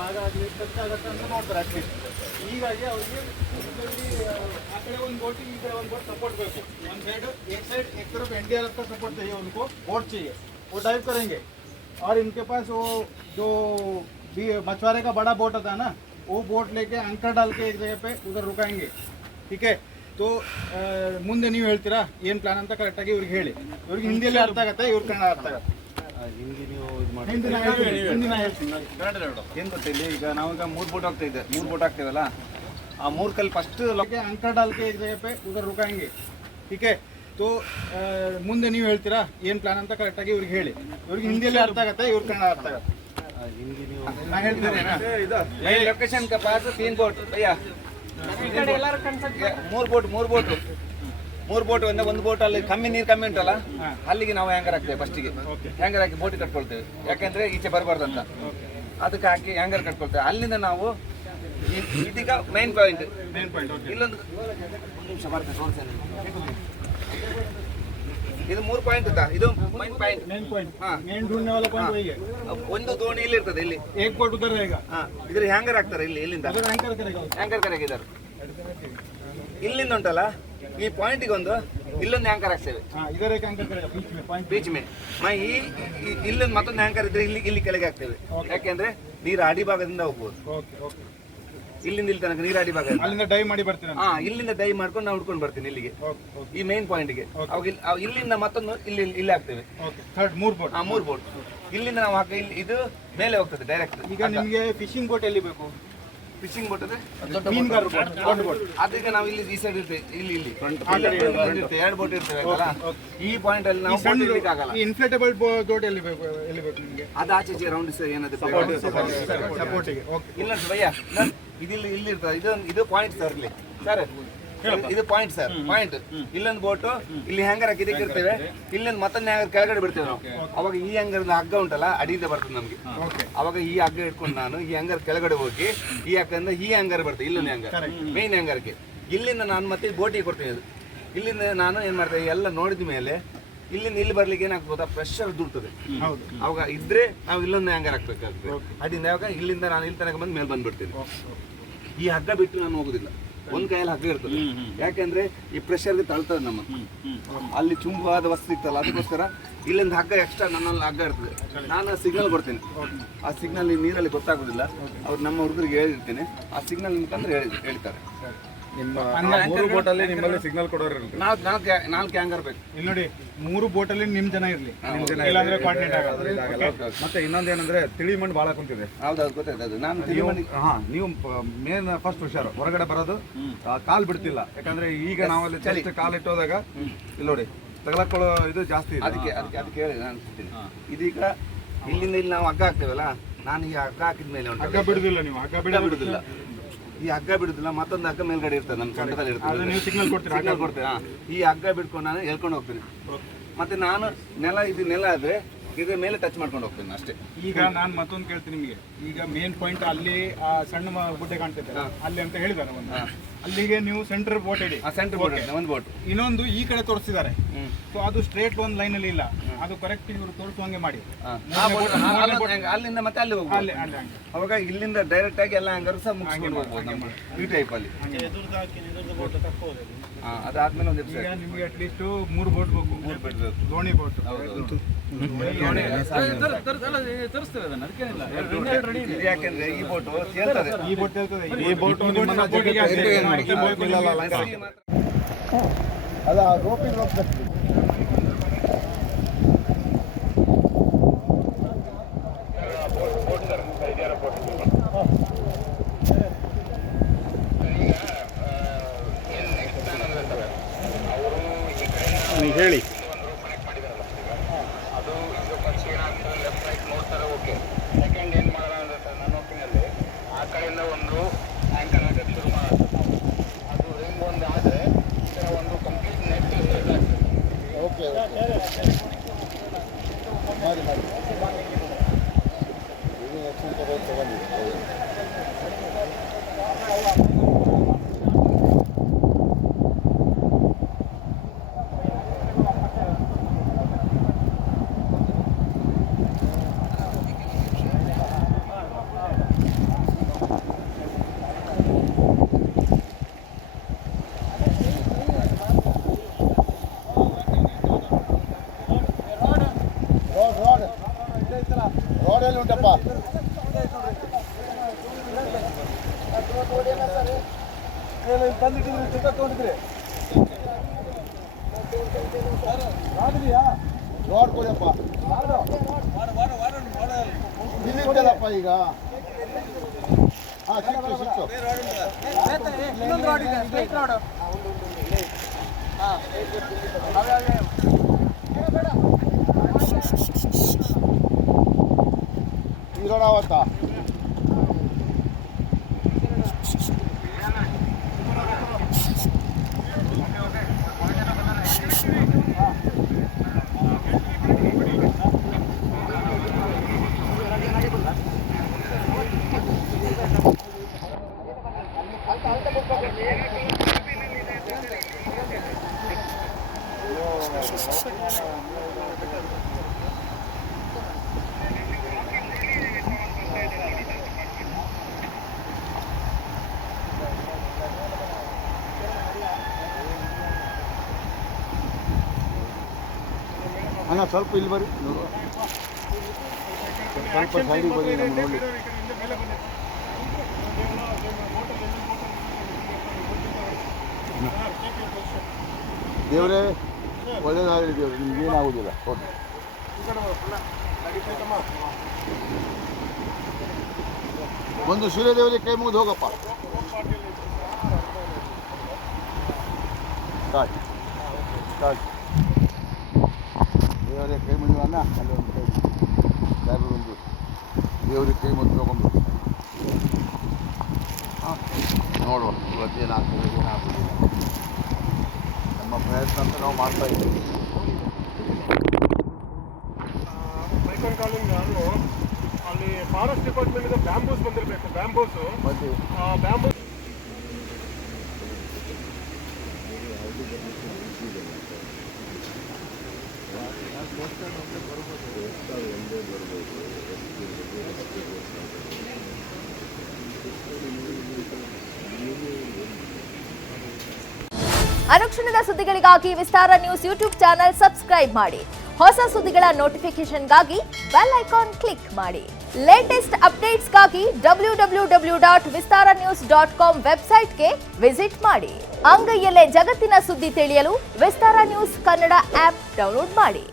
ಭಾಗ ಆಗಲಿ ಟಚ್ ಆಗುತ್ತೆ ಅಂತ ನೋಡ್ತಾರೆ ಅಟ್ಲೀಸ್ಟ್. ಹೀಗಾಗಿ ಅವರಿಗೆ ಇದರಲ್ಲಿ ಆ ಕಡೆ ಒಂದು ಬೋಟಿಗೆ ಈ ಕಡೆ ಒಂದು ಬೋಟ್ सपोर्ट ಬೇಕು. वन साइड एक तरफ एनडीआरएफ का सपोर्ट चाहिए, उनको बोट चाहिए, वो डाइव करेंगे. और इनके पास वो जो भी मछुआरे का बड़ा बोट होता है ना, वो बोट लेके अंकर डाल के एक जगह पे उधर रुकाएंगे. ठीक है. तो ಮುಂದೆ ನೀವು ಹೇಳ್ತೀರಾ ಏನು ಪ್ಲಾನ್ ಅಂತ ಕರೆಕ್ಟಾಗಿ ಇವ್ರಿಗೆ ಹೇಳಿ. ಇವ್ರಿಗೆ ಹಿಂದಿಯಲ್ಲಿ ಅರ್ಥ ಆಗುತ್ತೆ, ಇವ್ರ ಕನ್ನಡ ಅರ್ಥ ಆಗುತ್ತೆ. ಹಿಂದಿ ನೀವು ಏನು ಗೊತ್ತಿಲ್ಲ. ಈಗ ನಾವೀಗ 3 ಬೋಟ್ ಆಗ್ತೇವಲ್ಲ, ಆ 3 ಕಲ್ ಫಸ್ಟ್ अंकर डाल के एक जगह पे उधर रुकाएंगे. ठीक है. तो ಮುಂದೆ ನೀವು ಹೇಳ್ತೀರಾ ಏನು ಪ್ಲಾನ್ ಅಂತ ಕರೆಕ್ಟಾಗಿ ಇವ್ರಿಗೆ ಹೇಳಿ. ಇವ್ರಿಗೆ ಹಿಂದಿಯಲ್ಲಿ ಅರ್ಥ ಆಗುತ್ತೆ, ಇವ್ರ ಕನ್ನಡ ಅರ್ಥ ಆಗುತ್ತೆ. ಹಿಂದಿ ನೀವು ನಾ ಹೇಳ್ತೇನೆ location K pass 3 boat bhaiya, 3 boat ಒಂದು ಬೋಟ್ ಅಲ್ಲಿ ನೀರು ಕಮ್ಮಿ ಉಂಟಲ್ಲ, ಅಲ್ಲಿಗೆ ನಾವು ಹ್ಯಾಂಗರ್ ಹಾಕ್ತೇವೆ. ಫಸ್ಟಿಗೆ ಹ್ಯಾಂಗರ್ ಹಾಕಿ ಬೋಟಿಗೆ ಕಟ್ಕೊಳ್ತೇವೆ, ಯಾಕೆಂದ್ರೆ ಈಚೆ ಬರಬಾರ್ದಂತ. ಅದಕ್ಕೆ ಹಾಕಿ ಹ್ಯಾಂಗರ್ ಕಟ್ಕೊಳ್ತೇವೆ. ಅಲ್ಲಿಂದ ನಾವು ಇದೀಗ ಮೈನ್ ಪಾಯಿಂಟ್ ಇಲ್ಲೊಂದು ನಿಮಿಷ ಬರ್ತೇವೆ ತೋರಿಸ್ತೇನೆ. ಇದು 3 ಪಾಯಿಂಟ್ ಇದ್ದ, ಇದು ಮೈನ್ ಪಾಯಿಂಟ್. ಒಂದು ದೋಣಿ ಇಲ್ಲಿ ಇರ್ತದೆ, ಇಲ್ಲಿ ಇದ್ರ ಹ್ಯಾಂಗರ್ ಹಾಕ್ತಾರೆ. ಇಲ್ಲಿಂದ ಹ್ಯಾಂಗರ್ ಕರೆಗಿದ್ದಾರೆ. ಇಲ್ಲಿಂದ ಉಂಟಲ್ಲ ಈ ಪಾಯಿಂಟಿಗೆ ಒಂದು ಇಲ್ಲೊಂದು ಹ್ಯಾಂಕರ್ ಹಾಕ್ತೇವೆ ಬೀಚ್ ಮೇ. ಇಲ್ಲೊಂದು ಮತ್ತೊಂದು ಹ್ಯಾಂಕರ್ ಇದ್ರೆ ಇಲ್ಲಿ ಕೆಳಗೆ ಹಾಕ್ತೇವೆ, ಯಾಕೆಂದ್ರೆ ನೀರು ಅಡಿ ಭಾಗದಿಂದ ಹೋಗ್ಬೋದು. ಇಲ್ಲಿಂದ ಇಲ್ಲಿ ತನಕ ನೀರು ಅಡಿ ಭಾಗ ಡೈವ್ ಮಾಡಿ ಬರ್ತೀನಿ. ಇಲ್ಲಿಂದ ಡೈವ್ ಮಾಡ್ಕೊಂಡು ನಾವು ಹುಡ್ಕೊಂಡು ಬರ್ತೀನಿ ಇಲ್ಲಿಗೆ, ಈ ಮೇನ್ ಪಾಯಿಂಟ್ಗೆ. ಇಲ್ಲಿಂದ ಮತ್ತೊಂದು ಇಲ್ಲಿ ಹಾಕ್ತೇವೆ. 3 ಬೋಟ್ ಇಲ್ಲಿಂದ ನಾವು ಹಾಕಿ ಇದು ಮೇಲೆ ಹೋಗ್ತದೆ ಡೈರೆಕ್ಟ್. ಈಗ ನಿಮಗೆ ಫಿಶಿಂಗ್ ಬೋಟ್ ಎಲ್ಲಿ ಬೇಕು? ಫಿಶಿಂಗ್ ಬೋಟ್ ಅದೇ ಅದಕ್ಕೆ ನಾವು ಇಲ್ಲಿ ಈ ಸೈಡ್ ಇರ್ತೇವೆ. ಇಲ್ಲಿ 2 ಬೋಟ್ ಇರ್ತೇವೆ ಅಲ್ಲ, ಈ ಪಾಯಿಂಟ್ ಅಲ್ಲಿ ನಾವು ಆಗಲ್ಲ. ಇನ್ಫ್ಲೇಟಬಲ್ ಬೋಟ್ ಎಲ್ಲಿ ಬೇಕು ನಿಮಗೆ? ಅದು ಆಚೆ ರೌಂಡ್ ಏನಾದ್ರು ಸಪೋರ್ಟಿಗೆ. ಇಲ್ಲ ಭಯ್ಯ, ಇಲ್ಲಿ ಇರ್ತದೆ. ಇದು ಪಾಯಿಂಟ್ ಸರ್. ಇಲ್ಲಿ ಸರ್ ಇದು ಪಾಯಿಂಟ್ ಸರ್, ಪಾಯಿಂಟ್. ಇಲ್ಲೊಂದು ಬೋಟು ಇಲ್ಲಿ ಹ್ಯಾಂಗರ್ ಹಾಕಿ ಇದಕ್ಕೆ ಇರ್ತೇವೆ. ಇಲ್ಲೊಂದು ಮತ್ತೊಂದು ಹ್ಯಾಂಗರ್ ಕೆಳಗಡೆ ಬಿಡ್ತೇವೆ ನಾವು. ಅವಾಗ ಈ ಹ್ಯಾಂಗರ್ ಹಗ್ಗ ಉಂಟಲ್ಲ ಅಡಿಯಿಂದ ಬರ್ತದೆ ನಮ್ಗೆ. ಅವಾಗ ಈ ಹಗ್ಗ ಇಟ್ಕೊಂಡು ನಾನು ಈ ಹ್ಯಾಂಗರ್ ಕೆಳಗಡೆ ಹೋಗಿ ಈ ಹಗ್ಗದಿಂದ ಈ ಹ್ಯಾಂಗರ್ ಬರ್ತದೆ, ಇಲ್ಲೊಂದು ಹ್ಯಾಂಗರ್ ಮೇನ್ ಹ್ಯಾಂಗರ್ಗೆ. ಇಲ್ಲಿಂದ ನಾನು ಮತ್ತೆ ಬೋಟಿಗೆ ಕೊಡ್ತೀನಿ. ಅದು ಇಲ್ಲಿಂದ ನಾನು ಏನ್ ಮಾಡ್ತೇವೆ ಎಲ್ಲ ನೋಡಿದ ಮೇಲೆ ಇಲ್ಲಿಂದ ಇಲ್ಲಿ ಬರ್ಲಿಕ್ಕೆ ಏನಾಗ್ಬೋದಾ ಪ್ರೆಷರ್ ದುಡ್ತದೆ. ಅವಾಗ ಇದ್ರೆ ನಾವು ಇಲ್ಲೊಂದು ಹ್ಯಾಂಗರ್ ಹಾಕ್ಬೇಕಾಗ್ತದೆ ಅಡಿಯಿಂದ. ಯಾವಾಗ ಇಲ್ಲಿಂದ ನಾನು ಇಲ್ಲಿ ತನಕ ಬಂದು ಮೇಲೆ ಬಂದ್ಬಿಡ್ತೀನಿ. ಈ ಹಗ್ಗ ಬಿಟ್ಟು ನಾನು ಹೋಗುದಿಲ್ಲ, ಒಂದ್ ಕೈಯಲ್ಲಿ ಹಗ್ಗ ಇರ್ತದೆ. ಯಾಕೆಂದ್ರೆ ಈ ಪ್ರೆಷರ್ಗೆ ತಳ್ತದೆ ನಮ್ಮ ಅಲ್ಲಿ ಚುಂಬವಾದ ವಸ್ತು ಇರ್ತಲ್ಲ, ಅದಕ್ಕೋಸ್ಕರ ಇಲ್ಲಿಂದ ಹಗ್ಗ ಎಕ್ಸ್ಟ್ರಾ ನನ್ನಲ್ಲಿ ಹಗ್ಗ ಇರ್ತದೆ. ನಾನು ಸಿಗ್ನಲ್ ಕೊಡ್ತೇನೆ. ಆ ಸಿಗ್ನಲ್ ನೀರಲ್ಲಿ ಗೊತ್ತಾಗೋದಿಲ್ಲ, ಅವ್ರು ನಮ್ಮ ಹುಡುಗರಿಗೆ ಹೇಳಿರ್ತೇನೆ. ಆ ಸಿಗ್ನಲ್ ಮುಖಾಂತರ ಹೇಳ್ತಾರೆ. ನಿಮ್ಮಲ್ಲಿ ಸಿಗ್ನಲ್ ಕೊಡೋರು ನಾಲ್ಕು ಹ್ಯಾಂಗರ್ ಬೇಕು. ಇಲ್ಲಿ ನೋಡಿ, 3 ಬೋಟಲ್ಲಿ ನಿಮ್ ಜನ ಇರ್ಲಿ, ಮತ್ತೆ ಇನ್ನೊಂದೇನಂದ್ರೆ ತಿಳಿ ಮಣ್ಣು ಭಾಳ ಕುಂತಿದೆ. ಹೌದೌದು ಗೊತ್ತಾಯ್ತು. ನಾನು ನೀವು ಮೇನ್ ಫಸ್ಟ್ ಹುಷಾರು, ಹೊರಗಡೆ ಬರೋದು ಕಾಲ್ ಬಿಡ್ತಿಲ್ಲ. ಯಾಕಂದ್ರೆ ಈಗ ನಾವಲ್ಲಿ ಜಸ್ಟ್ ಕಾಲ್ ಇಟ್ಟೋದಾಗ ಇಲ್ಲಿ ನೋಡಿ ತಗಲಕೊಳ್ಳೋ ಇದು ಜಾಸ್ತಿ. ಅದಕ್ಕೆ ಹೇಳಿ ನಾನು ಇದೀಗ ಇಲ್ಲಿಂದ ಇಲ್ಲಿ ನಾವು ಹಗ್ಗ ಹಾಕ್ತೇವಲ್ಲ, ನಾನು ಈ ಹಗ್ಗ ಹಾಕಿದ್ಮೇಲೆ ಹಗ್ಗ ಬಿಡುದಿಲ್ಲ, ನೀವು ಹಗ್ಗ ಬಿಡುದಿಲ್ಲ. ಈ ಹಗ್ಗ ಬಿಡುದಿಲ್ಲ, ಮತ್ತೊಂದು ಹಗ್ಗ ಮೇಲ್ಗಡೆ ಇರ್ತದೆ, ನಮ್ಮ ಸೊಂಟದಲ್ಲಿ ಇರ್ತದೆ. ಸಿಗ್ನಲ್ ಕೊಡ್ತೇನೆ. ಈ ಹಗ್ಗ ಬಿಡ್ಕೊಂಡು ನಾನು ಹೇಳ್ಕೊಂಡು ಹೋಗ್ತೀನಿ. ಮತ್ತೆ ನಾನು ನೆಲ ಆದ್ರೆ ಇದ್ರ ಮೇಲೆ ಟಚ್ ಮಾಡ್ಕೊಂಡು ಹೋಗ್ತೀನಿ ಅಷ್ಟೇ. ಈಗ ನಾನು ಮತ್ತೊಂದು ಕೇಳ್ತೀನಿ ನಿಮಗೆ. ಈಗ ಮೇನ್ ಪಾಯಿಂಟ್ ಅಲ್ಲಿ ಆ ಸಣ್ಣ ಗುಡ್ಡೆ ಕಾಣ್ತೈತೆ ಅಲ್ಲಿ ಅಂತ ಹೇಳಿದಾರೆ ಒಂದು, ಅಲ್ಲಿಗೆ ನೀವು ಸೆಂಟರ್ ಬೋಟ್ ಇಡಿ. ಸೆಂಟರ್ ಬೋಟ್ ಒಂದು ಬೋಟ್. ಇನ್ನೊಂದು ಈ ಕಡೆ ತೋರಿಸಿದ್ದಾರೆ, ಸೊ ಅದು ಸ್ಟ್ರೇಟ್ ಒಂದು ಲೈನ್ ಅಲ್ಲಿ ಇಲ್ಲ, ಅದು ಕರೆಕ್ಟ್ ಇವರು ತೋರಿಸುವಂಗೆ ಮಾಡಿ. ಅಲ್ಲಿಂದ ಮತ್ತೆ ಅಲ್ಲಿ ಹೋಗ್ಬೋದು. ಅವಾಗ ಇಲ್ಲಿಂದ ಡೈರೆಕ್ಟ್ ಆಗಿ ಎಲ್ಲ ಹಂಗಾರು ಸಹ ಮುಗಿಸ್ಕೊಂಡು ಹೋಗ್ಬೋದು ನಮ್ಮ ಈ ಟೈಪ್ ಅಲ್ಲಿ. ಅದಾದ್ಮೇಲೆ ಒಂದು ನಿಮಗೆ ಅಟ್ಲೀಸ್ಟ್ 3 ಬೋಟ್ ಬೇಕು, 3 ಬೋಟ್ ದೋಣಿ ಬೋಟ್. ಯಾಕೆಂದ್ರೆ ಈ ಬೋಟ್ ತೇಲ್ತದೆ, ಈ ಬೋಟ್ ಅದ ರೋಪಿಗೆ ಹೋಗ್ಬೇಕು. ಹೇಳಿ ಅದು ಇದು ಫಸ್ಟ್ ಏನಾಗ್ತದೆ ಲೆಫ್ಟ್ ರೈಟ್ ನೋಡ್ತಾರೆ. ಓಕೆ, ಸೆಕೆಂಡ್ ಏನು ಮಾಡೋಣ ಅಂದ್ರೆ ಸರ್ ನನ್ನ ಒಪ್ಪಿನಲ್ಲಿ ಆ ಕಡೆಯಿಂದ ಒಂದು ಆ್ಯಂಕರ್ ಹಾಕಕ್ಕೆ ಶುರು ಮಾಡೋದು. ಅದು ರಿಂಗ್ ಒಂದು ಆದರೆ ಒಂದು ಕಂಪ್ಲೀಟ್ ನೆಟ್ ಸೆಟ್ ಆಗ್ತದೆ. ಓಕೆ ನೋಡ್ಕೊಳಪ್ಪ ಇಲ್ಲಿದ್ದಲ್ಲಪ್ಪ ಈಗ ಸಿಕ್ತು ಈ ರೋಡ್ ಅವತ್ತಾ ಅಣ್ಣ ಸ್ವಲ್ಪ ಇಲ್ಲಿ ಬರ್ರಿ ಸ್ವಲ್ಪ ಸೈಡಿಗೆ ಬರ್ರಿ ನಮ್ಗೆ ನೋಡಿ ದೇವರೇ ಒಳ್ಳೇದಾಗಲಿ ದೇವ್ರೆ ನಿಮ್ಗೆ ಏನಾಗೋದಿಲ್ಲ ಓಕೆ ಒಂದು ಸೂರ್ಯದೇವರಿಗೆ ಕೈ ಮುಗಿದು ಹೋಗಪ್ಪ ಸ್ಟಾರ್ಟ್ ಸ್ಟಾರ್ಟ್ ದೇವರೇ ಕೈ ಮುಗಿದು ಅನ್ನ ಅಲ್ಲಿ ಒಂದು ಕೈ ಯಾರು ಒಂದು ದೇವರಿಗೆ ಕೈ ಮುಗಿದು ತಗೊಂಡು ನೋಡುವ ಇವತ್ತೇನಾಗ್ತದೆ ಏನಾಗೋದಿಲ್ಲ ನಮ್ಮ ಪ್ರಯತ್ನ ಅಂತ ನಾವು ಮಾಡ್ತಾ ಇದ್ದೀವಿ ಮೈಕಲ್ ಕಾಲಿಂಗ್ ನಾನು ಅಲ್ಲಿ ಫಾರೆಸ್ಟ್ ಡಿಪಾರ್ಟ್ಮೆಂಟಿಂದ ಬ್ಯಾಂಬೂಸ್ ಬಂದಿರಬೇಕು ಬ್ಯಾಂಬೂಸು ಮತ್ತೆ ಬ್ಯಾಂಬೂಸ್ ಅನುಕ್ಷಣದ ಸುದ್ದಿಗಳಿಗಾಗಿ ವಿಸ್ತಾರ ನ್ಯೂಸ್ ಯೂಟ್ಯೂಬ್ ಚಾನೆಲ್ ಸಬ್ಸ್ಕ್ರೈಬ್ ಮಾಡಿ. ಹೊಸ ಸುದ್ದಿಗಳ ನೋಟಿಫಿಕೇಶನ್ಗಾಗಿ ಬೆಲ್ ಐಕಾನ್ ಕ್ಲಿಕ್ ಮಾಡಿ. ಲೇಟೆಸ್ಟ್ ಅಪ್ಡೇಟ್ಸ್ಗಾಗಿ www.vistaranews.com ವೆಬ್ಸೈಟ್ಗೆ ವಿಸಿಟ್ ಮಾಡಿ. ಅಂಗೈಯಲ್ಲೇ ಜಗತ್ತಿನ ಸುದ್ದಿ ತಿಳಿಯಲು ವಿಸ್ತಾರ ನ್ಯೂಸ್ ಕನ್ನಡ ಆಪ್ ಡೌನ್ಲೋಡ್ ಮಾಡಿ.